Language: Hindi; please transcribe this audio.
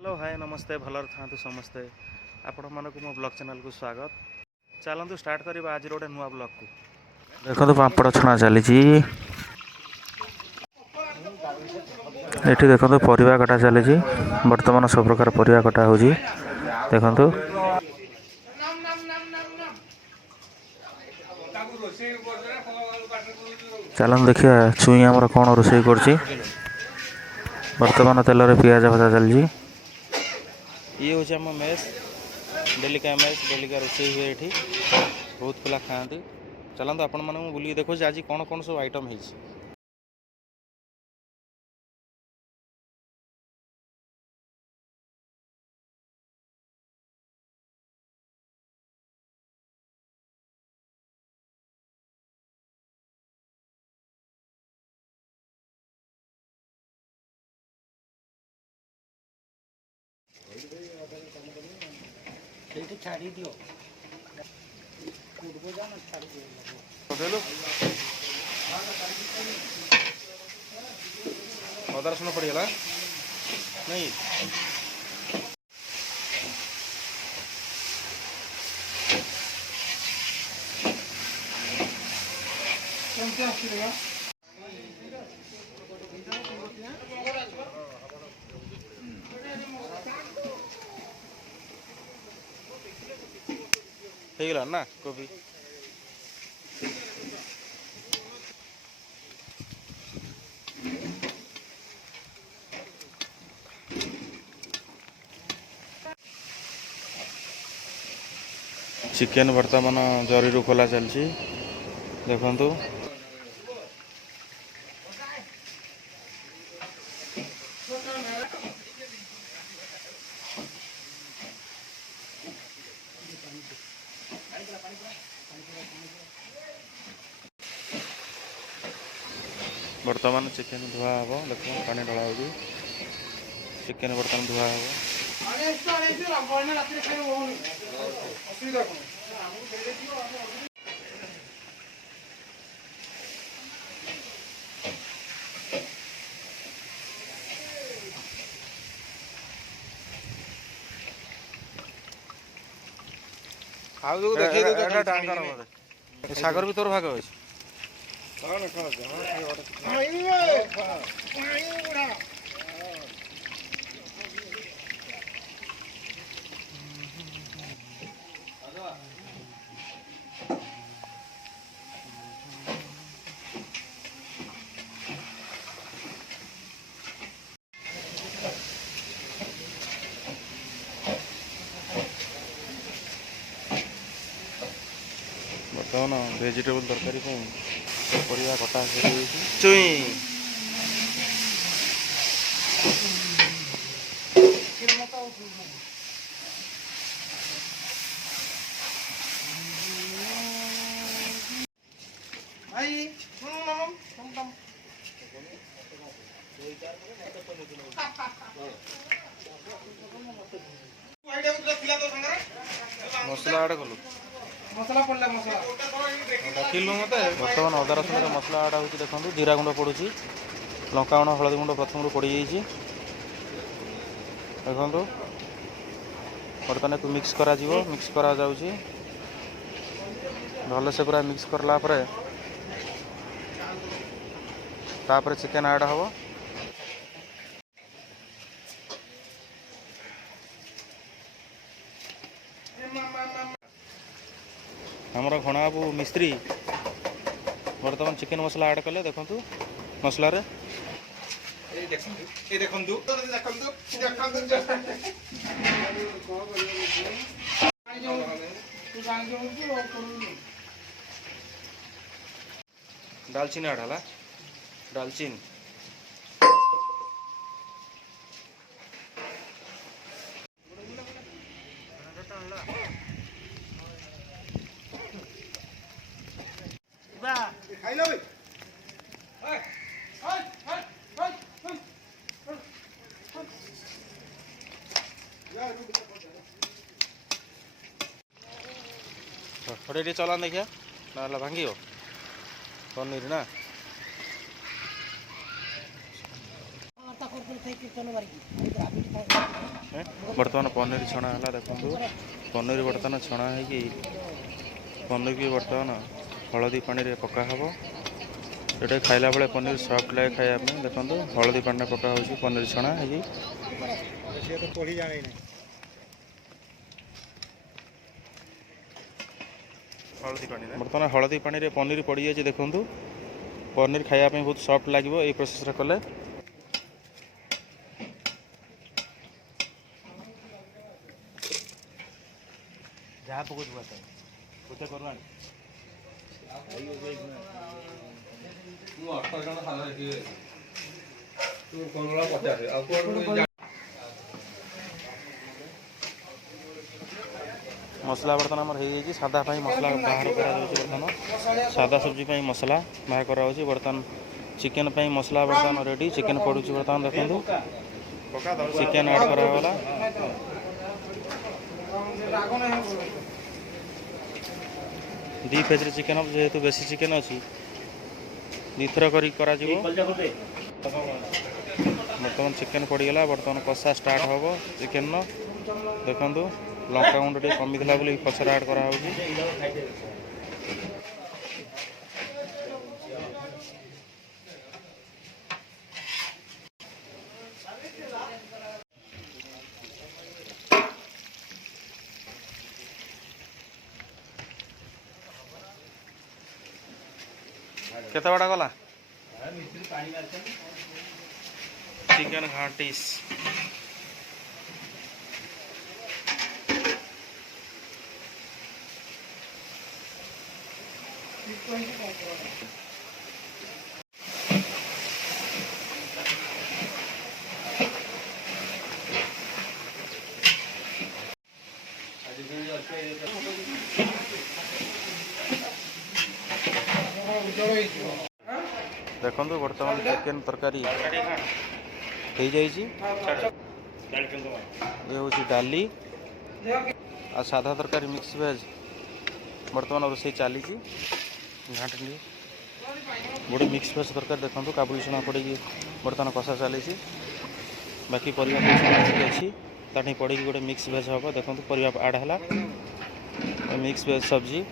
हेलो हाय नमस्ते भलर था समस्ते आपण मानक मो ब्लॉग चैनल को स्वागत। चलतु स्टार्ट करवा आज गोटे नुआ ब्लॉग को। देखो पापड़ छणा चली देखो परिवा कटा चली बर्तमान सब प्रकार परिवा कटा हो देखु चलन देखिए छुई आमर कौन रोषे कर बर्तमान तेल पियाज भजा चलती। ये हूँ आम मेस डेलिका मेस डेलिका रोषे हुए ये बहुत पिला खाती। चलते आपण मैं बुल देखो आज कौन कौन सब आइटम है। अदा रसुण पड़गला नहीं ହେଇଗଲା ନା କୋବି चिकेन बर्तमान जरी खोला चलती देखु बर्तमान चिकेन धुआ हम देख पानी ढला हो चिकेन बर्तमान धुआ हम सागर भी तोर भाग अच्छे बर्तमान वेजिटेबल तरकारी परिया कटा चुई मसला आड़ कलु मसला पड़ला मसला डाकिलु मते बर्तमान अदा रसुण मसला आड़ा होची देखंतु जीरा गुंड पड़ुची लंका गुंड हळदी गुंड प्रथम पड़ जाइए देखंतु बर्तमान को मिक्स करा जीवो मिक्स करा जाउची भल से पूरा मिक्स करला परे तापर चिकेन ऐड हबो हमर घणा बाबू मिस्त्री बर्तमान चिकेन मसला ऐड कले देखंतु मसला रे दालचीनी ऐड हला दालचीनी थोड़े चला देखिए ना भांगी पनीर ना बर्तमान पनीर छणा है देखो पनीर बर्तमान छणा है पनीर की बर्तमान हलदी पानी रे पका हम ये खाइला बेले पनीर सॉफ्ट लगे खायापी देखो हलदी पानी पका हो पनीर छणा है बर्तमान हलदी पानी रे पनीर पड़ जाए देखूँ पनीर खायापी बहुत सॉफ्ट लगे ये प्रोसेस कले जहाँ पकड़ गोटे कर मसला बर्तन आम हो सादा मसला बाहर बर्तन सादा सब्जी मसला बाहर कर बर्तन चिकेन मसला बर्तन रेडी चिकेन पड़ू बर्तन देखो चिकेन ऐड कराला दी पेज चिकेन हम जेहेतु बेसी चिकेन अच्छी दुथर कर बर्तमान चिकेन पड़गला बर्तमान कषा स्टार्ट हम चिकेन देखु लंका गुंड टे कमी बोली पचर ऐड करा केते बड़ा गला चिकेन घाटिस देखो बर्तमान चिकेन तरकारी हो डाली आ साधा तरकारी मिक्स वेज बर्तमान रोसे चली घाटी गोटे मिक्स वेज तरकारी देखो काबुली चना पड़ी बर्तमान कषा चली बाकी परिवा अच्छी ताठी पड़ी गोटे मिक्स वेज हम देखो परिवा आड है मिक्स वेज सब्जी